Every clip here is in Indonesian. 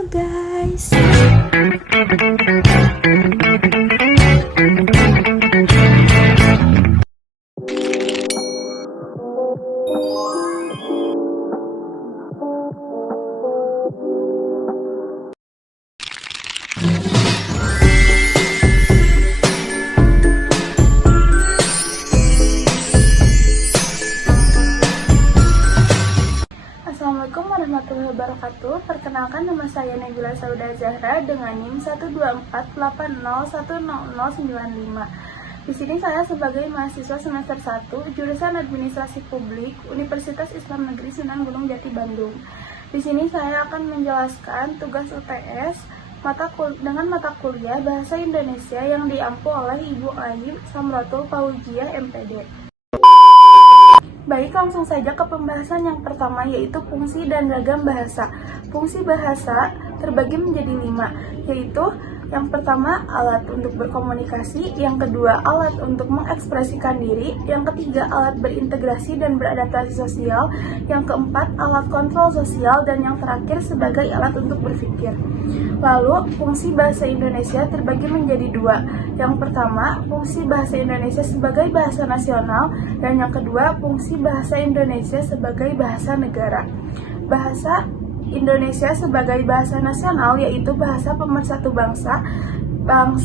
Halo guys. Assalamualaikum warahmatullahi wabarakatuh. Perkenalkan, nama saya Nabila Sauda Zahra dengan NIM 12480100095. Di sini saya sebagai mahasiswa semester 1 jurusan Administrasi Publik Universitas Islam Negeri Sunan Gunung Jati Bandung. Di sini saya akan menjelaskan tugas UTS dengan mata kuliah Bahasa Indonesia yang diampu oleh Ibu Ayu Samratul Fauzia MPD. Baik, langsung saja ke pembahasan yang pertama, yaitu fungsi dan ragam bahasa. Fungsi bahasa terbagi menjadi 5, yaitu yang pertama alat untuk berkomunikasi, yang kedua alat untuk mengekspresikan diri, yang ketiga alat berintegrasi dan beradaptasi sosial, yang keempat alat kontrol sosial, dan yang terakhir sebagai alat untuk berpikir. Lalu, fungsi bahasa Indonesia terbagi menjadi 2. Yang pertama, fungsi bahasa Indonesia sebagai bahasa nasional, dan yang kedua, fungsi bahasa Indonesia sebagai bahasa negara. Bahasa Indonesia sebagai bahasa nasional yaitu bahasa pemersatu bangsa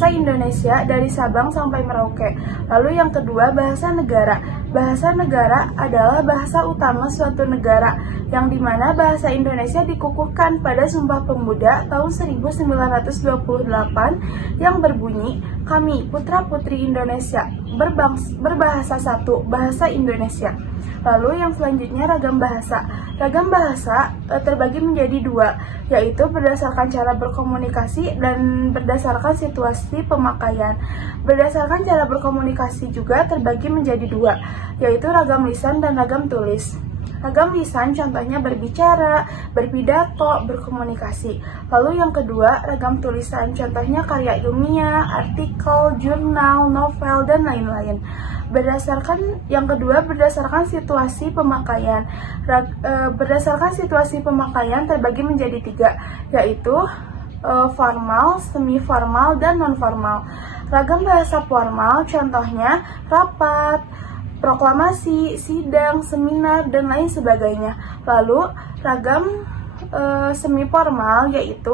Indonesia dari Sabang sampai Merauke. Lalu yang kedua, bahasa negara. Bahasa negara adalah bahasa utama suatu negara, yang dimana bahasa Indonesia dikukuhkan pada Sumpah Pemuda tahun 1928 yang berbunyi, "Kami, putra-putri Indonesia, berbahasa satu, bahasa Indonesia." Lalu yang selanjutnya ragam bahasa. Ragam bahasa terbagi menjadi 2, yaitu berdasarkan cara berkomunikasi dan berdasarkan situasi pemakaian. Berdasarkan cara berkomunikasi juga terbagi menjadi 2, yaitu ragam lisan dan ragam tulis. Ragam lisan contohnya berbicara, berpidato, berkomunikasi. Lalu yang kedua, ragam tulisan contohnya karya ilmiah, artikel, jurnal, novel, dan lain-lain. Berdasarkan situasi pemakaian. Berdasarkan situasi pemakaian terbagi menjadi 3, yaitu formal, semi-formal, dan non-formal. Ragam bahasa formal contohnya rapat, proklamasi, sidang, seminar, dan lain sebagainya. Lalu ragam semi-formal yaitu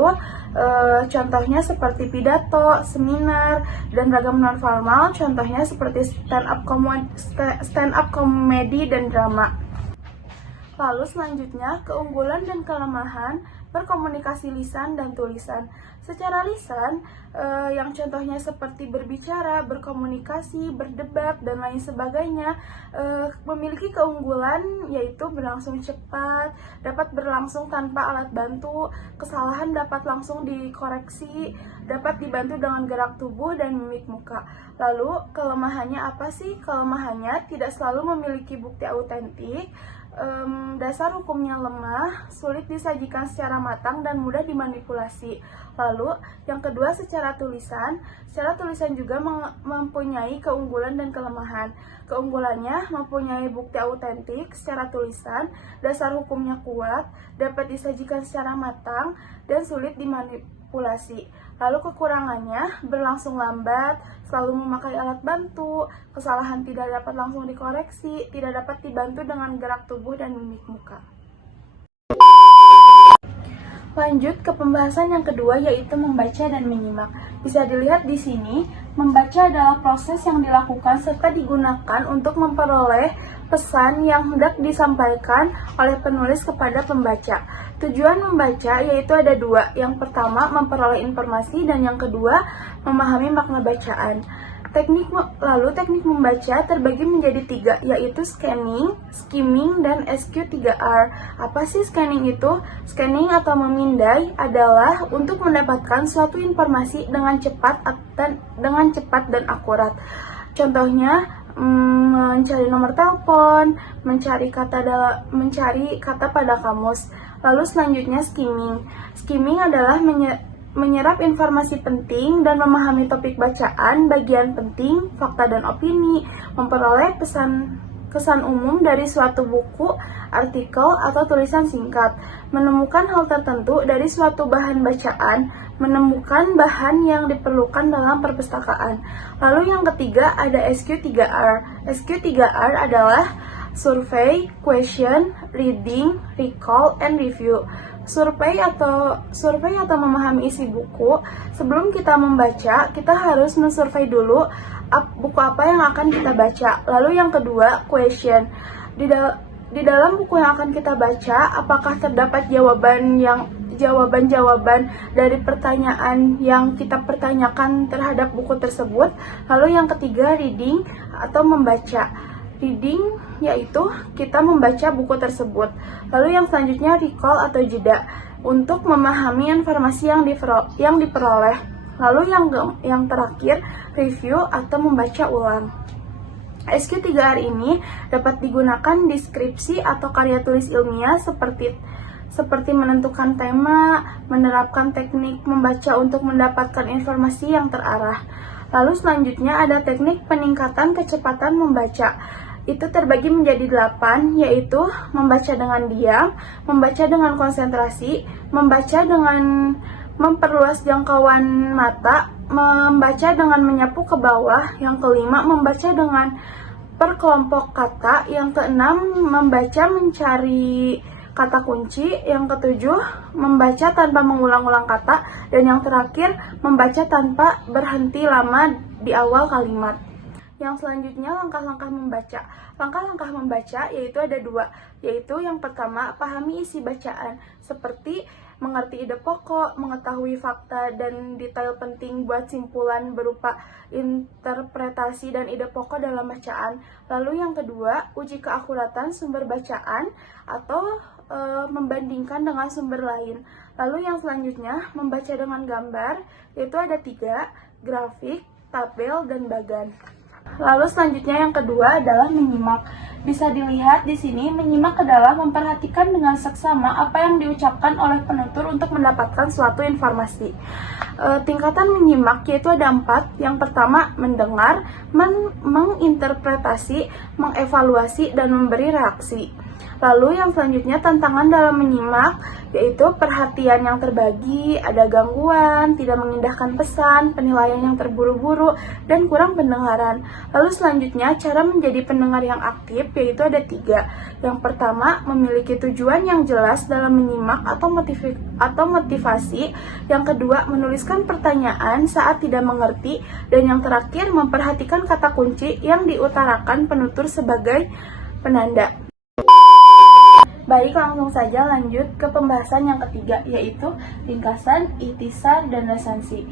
contohnya seperti pidato, seminar, dan ragam non-formal contohnya seperti stand up comedy dan drama. Lalu selanjutnya, keunggulan dan kelemahan berkomunikasi lisan dan tulisan. Secara lisan, yang contohnya seperti berbicara, berkomunikasi, berdebat, dan lain sebagainya, memiliki keunggulan yaitu berlangsung cepat, dapat berlangsung tanpa alat bantu, kesalahan dapat langsung dikoreksi, dapat dibantu dengan gerak tubuh dan mimik muka. Lalu, kelemahannya apa sih? Kelemahannya tidak selalu memiliki bukti autentik, dasar hukumnya lemah, sulit disajikan secara matang, dan mudah dimanipulasi. Lalu, yang kedua, secara tulisan juga mempunyai keunggulan dan kelemahan. Keunggulannya mempunyai bukti autentik secara tulisan, dasar hukumnya kuat, dapat disajikan secara matang, dan sulit dimanipulasi. Lalu kekurangannya berlangsung lambat, selalu memakai alat bantu, kesalahan tidak dapat langsung dikoreksi, tidak dapat dibantu dengan gerak tubuh dan mimik muka. Lanjut ke pembahasan yang kedua, yaitu membaca dan menyimak. Bisa dilihat di sini, membaca adalah proses yang dilakukan serta digunakan untuk memperoleh pesan yang hendak disampaikan oleh penulis kepada pembaca. Tujuan membaca yaitu ada 2. Yang pertama, memperoleh informasi, dan yang kedua, memahami makna bacaan. Teknik membaca terbagi menjadi 3, yaitu scanning, skimming, dan SQ3R. Apa sih scanning itu? Scanning atau memindai adalah untuk mendapatkan suatu informasi dengan cepat dan akurat. Contohnya, mencari nomor telepon, mencari kata pada kamus. Lalu selanjutnya skimming. Skimming adalah menyerap informasi penting dan memahami topik bacaan, bagian penting, fakta dan opini, memperoleh pesan kesan umum dari suatu buku, artikel, atau tulisan singkat, menemukan hal tertentu dari suatu bahan bacaan, menemukan bahan yang diperlukan dalam perpustakaan. Lalu yang ketiga ada SQ3R. SQ3R adalah survey, question, reading, recall, and review. Survei atau memahami isi buku. Sebelum kita membaca, kita harus mensurvei dulu buku apa yang akan kita baca. Lalu yang kedua, question. Di dalam buku yang akan kita baca, apakah terdapat jawaban-jawaban dari pertanyaan yang kita pertanyakan terhadap buku tersebut. Lalu yang ketiga, reading atau membaca. Reading yaitu kita membaca buku tersebut. Lalu yang selanjutnya recall atau jeda untuk memahami informasi yang diperoleh. Lalu yang terakhir review atau membaca ulang. SQ3R ini dapat digunakan di skripsi atau karya tulis ilmiah seperti menentukan tema, menerapkan teknik membaca untuk mendapatkan informasi yang terarah. Lalu selanjutnya ada teknik peningkatan kecepatan membaca. Itu terbagi menjadi 8, yaitu membaca dengan diam, membaca dengan konsentrasi, membaca dengan memperluas jangkauan mata, membaca dengan menyapu ke bawah, yang kelima membaca dengan per kata, yang keenam membaca mencari kata kunci, yang ketujuh membaca tanpa mengulang-ulang kata, dan yang terakhir membaca tanpa berhenti lama di awal kalimat. Yang selanjutnya langkah-langkah membaca. Langkah-langkah membaca yaitu ada 2, yaitu yang pertama pahami isi bacaan, seperti mengerti ide pokok, mengetahui fakta dan detail penting buat simpulan berupa interpretasi dan ide pokok dalam bacaan. Lalu yang kedua, uji keakuratan sumber bacaan atau membandingkan dengan sumber lain. Lalu yang selanjutnya, membaca dengan gambar, yaitu ada 3, grafik, tabel, dan bagan. Lalu selanjutnya yang kedua adalah menyimak. Bisa dilihat di sini, menyimak adalah memperhatikan dengan seksama apa yang diucapkan oleh penutur untuk mendapatkan suatu informasi. Tingkatan menyimak yaitu ada 4. Yang pertama, mendengar, menginterpretasi, mengevaluasi, dan memberi reaksi. Lalu yang selanjutnya tantangan dalam menyimak yaitu perhatian yang terbagi, ada gangguan, tidak mengindahkan pesan, penilaian yang terburu-buru, dan kurang pendengaran. Lalu selanjutnya cara menjadi pendengar yang aktif yaitu ada 3. Yang pertama, memiliki tujuan yang jelas dalam menyimak atau motivasi. Yang kedua, menuliskan pertanyaan saat tidak mengerti. Dan yang terakhir, memperhatikan kata kunci yang diutarakan penutur sebagai penanda. Baik, langsung saja lanjut ke pembahasan yang ketiga, yaitu ringkasan, ikhtisar, dan resensi.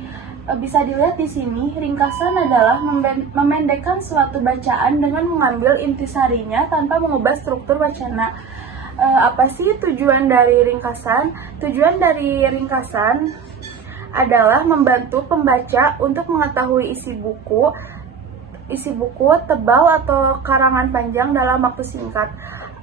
Bisa dilihat di sini, ringkasan adalah memendekkan suatu bacaan dengan mengambil intisarinya tanpa mengubah struktur wacana. Apa sih tujuan dari ringkasan? Tujuan dari ringkasan adalah membantu pembaca untuk mengetahui isi buku tebal atau karangan panjang dalam waktu singkat.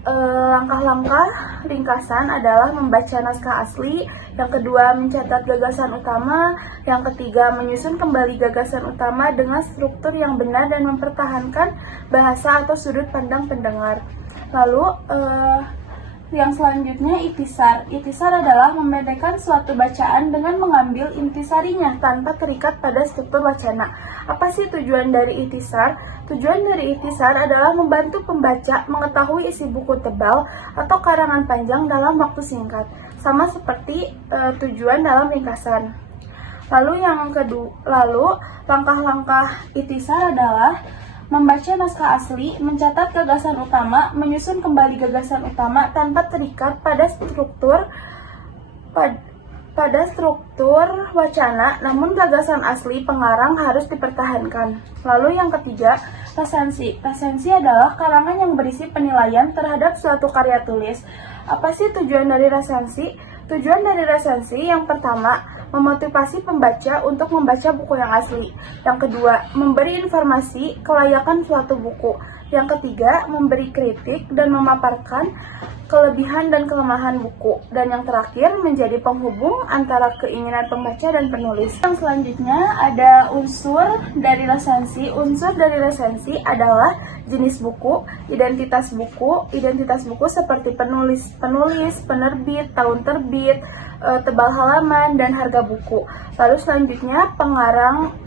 Langkah-langkah ringkasan adalah membaca naskah asli, yang kedua mencatat gagasan utama, yang ketiga menyusun kembali gagasan utama dengan struktur yang benar dan mempertahankan bahasa atau sudut pandang pendengar. Lalu yang selanjutnya ikhtisar. Ikhtisar adalah memendekkan suatu bacaan dengan mengambil intisarinya tanpa terikat pada struktur wacana. Apa sih tujuan dari ikhtisar? Tujuan dari ikhtisar adalah membantu pembaca mengetahui isi buku tebal atau karangan panjang dalam waktu singkat, sama seperti tujuan dalam ringkasan. Lalu langkah-langkah ikhtisar adalah membaca naskah asli, mencatat gagasan utama, menyusun kembali gagasan utama tanpa terikat pada struktur wacana, namun gagasan asli pengarang harus dipertahankan. Lalu yang ketiga, resensi. Resensi adalah karangan yang berisi penilaian terhadap suatu karya tulis. Apa sih tujuan dari resensi? Tujuan dari resensi yang pertama, memotivasi pembaca untuk membaca buku yang asli. Yang kedua, memberi informasi kelayakan suatu buku. Yang ketiga, memberi kritik dan memaparkan kelebihan dan kelemahan buku. Dan yang terakhir, menjadi penghubung antara keinginan pembaca dan penulis. Yang selanjutnya ada unsur dari resensi. Unsur dari resensi adalah jenis buku, identitas buku seperti penulis, penerbit, tahun terbit, tebal halaman, dan harga buku. Lalu selanjutnya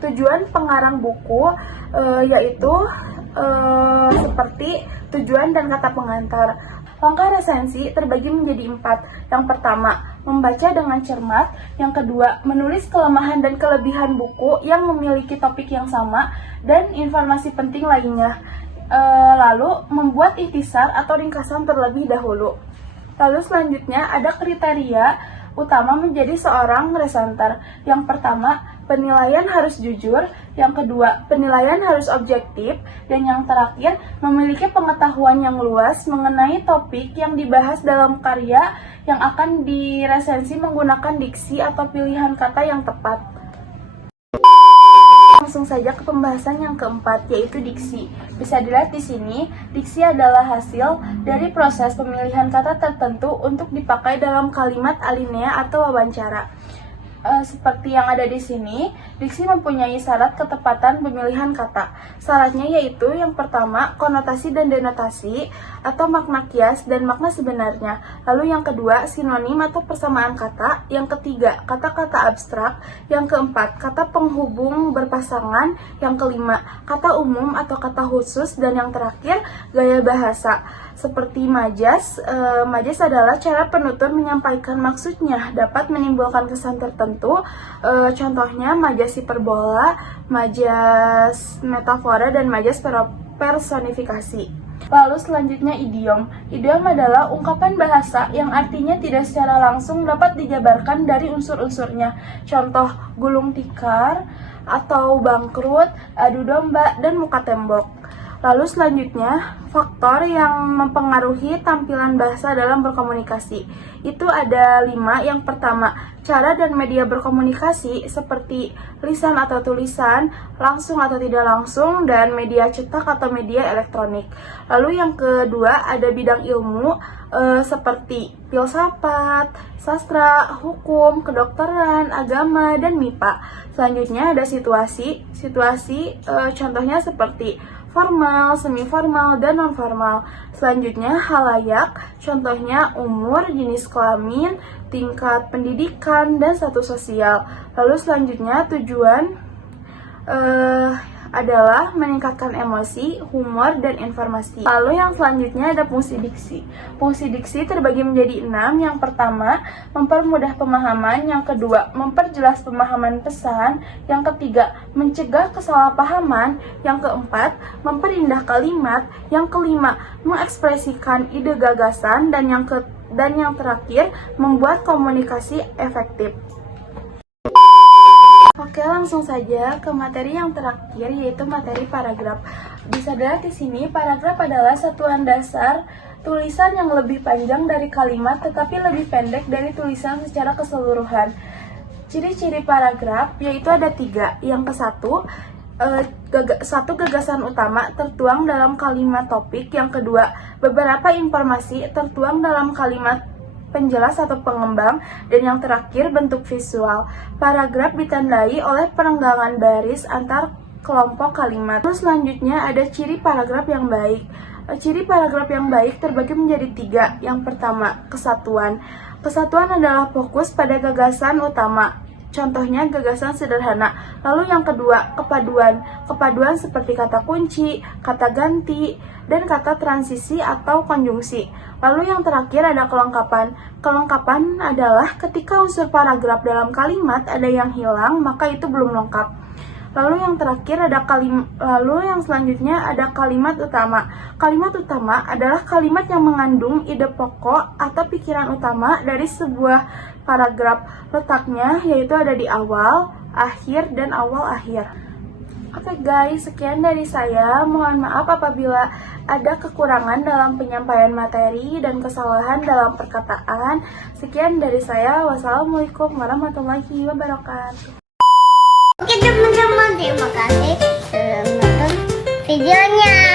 tujuan pengarang buku, yaitu seperti tujuan dan kata pengantar. Langkah resensi terbagi menjadi 4. Yang pertama, membaca dengan cermat. Yang kedua, menulis kelemahan dan kelebihan buku yang memiliki topik yang sama dan informasi penting lainnya. Lalu, membuat ikhtisar atau ringkasan terlebih dahulu. Lalu selanjutnya ada kriteria utama menjadi seorang resenter. Yang pertama, penilaian harus jujur. Yang kedua, penilaian harus objektif. Dan yang terakhir, memiliki pengetahuan yang luas mengenai topik yang dibahas dalam karya yang akan diresensi menggunakan diksi atau pilihan kata yang tepat. Langsung saja ke pembahasan yang keempat, yaitu diksi. Bisa dilihat di sini, diksi adalah hasil dari proses pemilihan kata tertentu untuk dipakai dalam kalimat alinea atau wawancara. Seperti yang ada di sini, diksi mempunyai syarat ketepatan pemilihan kata. Syaratnya yaitu yang pertama, konotasi dan denotasi atau makna kias dan makna sebenarnya. Lalu yang kedua, sinonim atau persamaan kata. Yang ketiga, kata-kata abstrak. Yang keempat, kata penghubung berpasangan. Yang kelima, kata umum atau kata khusus. Dan yang terakhir, gaya bahasa. Seperti majas. Majas adalah cara penutur menyampaikan maksudnya, dapat menimbulkan kesan tertentu. Contohnya majas hiperbola, majas metafora, dan majas personifikasi. Lalu selanjutnya idiom. Idiom adalah ungkapan bahasa yang artinya tidak secara langsung dapat dijabarkan dari unsur-unsurnya. Contoh, gulung tikar atau bangkrut, adu domba, dan muka tembok. Lalu selanjutnya, faktor yang mempengaruhi tampilan bahasa dalam berkomunikasi. Itu ada 5. Yang pertama, cara dan media berkomunikasi seperti lisan atau tulisan, langsung atau tidak langsung, dan media cetak atau media elektronik. Lalu yang kedua, ada bidang ilmu seperti filsafat, sastra, hukum, kedokteran, agama, dan MIPA. Selanjutnya ada situasi. Contohnya seperti formal, semi-formal, dan non-formal. Selanjutnya halayak, contohnya umur, jenis kelamin, tingkat pendidikan, dan status sosial. Lalu selanjutnya tujuan adalah meningkatkan emosi, humor, dan informasi. Lalu yang selanjutnya ada fungsi diksi. Fungsi diksi terbagi menjadi 6. Yang pertama, mempermudah pemahaman. Yang kedua, memperjelas pemahaman pesan. Yang ketiga, mencegah kesalahpahaman. Yang keempat, memperindah kalimat. Yang kelima, mengekspresikan ide gagasan. Dan yang terakhir, membuat komunikasi efektif. Oke, langsung saja ke materi yang terakhir, yaitu materi paragraf. Bisa dilihat di sini, paragraf adalah satuan dasar tulisan yang lebih panjang dari kalimat tetapi lebih pendek dari tulisan secara keseluruhan. Ciri-ciri paragraf yaitu ada 3. Yang satu, gagasan utama tertuang dalam kalimat topik. Yang kedua, beberapa informasi tertuang dalam kalimat penjelas atau pengembang. Dan yang terakhir, bentuk visual. Paragraf ditandai oleh perenggangan baris antar kelompok kalimat. Terus selanjutnya ada ciri paragraf yang baik. Ciri paragraf yang baik terbagi menjadi 3. Yang pertama, kesatuan. Kesatuan adalah fokus pada gagasan utama. Contohnya gagasan sederhana. Lalu yang kedua, kepaduan. Kepaduan seperti kata kunci, kata ganti, dan kata transisi atau konjungsi. Lalu yang terakhir ada kelengkapan. Kelengkapan adalah ketika unsur paragraf dalam kalimat ada yang hilang, maka itu belum lengkap. Lalu yang terakhir ada yang selanjutnya ada kalimat utama. Kalimat utama adalah kalimat yang mengandung ide pokok atau pikiran utama dari sebuah paragraf. Letaknya yaitu ada di awal, akhir, dan awal-akhir. Oke guys, sekian dari saya. Mohon maaf apabila ada kekurangan dalam penyampaian materi dan kesalahan dalam perkataan. Sekian dari saya. Wassalamualaikum warahmatullahi wabarakatuh. Oke teman-teman, terima kasih sudah menonton videonya.